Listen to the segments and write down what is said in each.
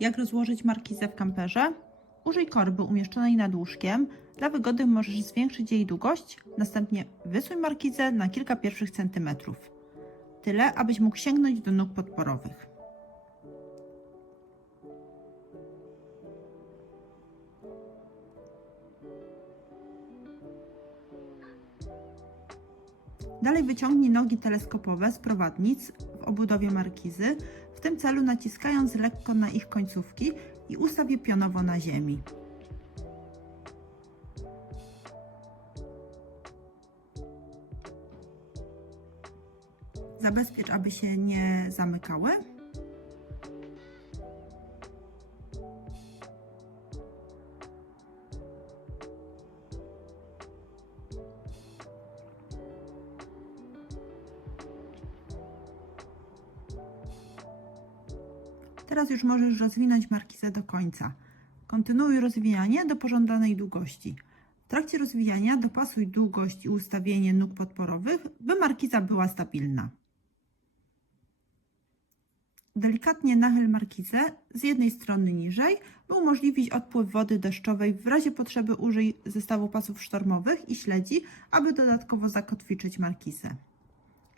Jak rozłożyć markizę w kamperze? Użyj korby umieszczonej nad łóżkiem. Dla wygody możesz zwiększyć jej długość, następnie wysuń markizę na kilka pierwszych centymetrów. Tyle, abyś mógł sięgnąć do nóg podporowych. Dalej wyciągnij nogi teleskopowe z prowadnic w obudowie markizy, tym celu naciskając lekko na ich końcówki i ustaw je pionowo na ziemi. Zabezpiecz, aby się nie zamykały. Teraz już możesz rozwinąć markizę do końca. Kontynuuj rozwijanie do pożądanej długości. W trakcie rozwijania dopasuj długość i ustawienie nóg podporowych, by markiza była stabilna. Delikatnie nachyl markizę z jednej strony niżej, by umożliwić odpływ wody deszczowej. W razie potrzeby użyj zestawu pasów sztormowych i śledzi, aby dodatkowo zakotwiczyć markizę.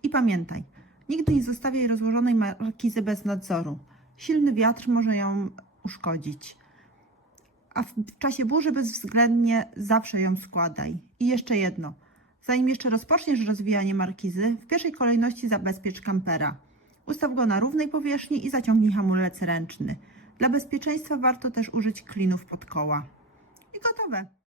I pamiętaj, nigdy nie zostawiaj rozłożonej markizy bez nadzoru. Silny wiatr może ją uszkodzić. A w czasie burzy bezwzględnie zawsze ją składaj. I jeszcze jedno. Zanim jeszcze rozpoczniesz rozwijanie markizy, w pierwszej kolejności zabezpiecz kampera. Ustaw go na równej powierzchni i zaciągnij hamulec ręczny. Dla bezpieczeństwa warto też użyć klinów pod koła. I gotowe.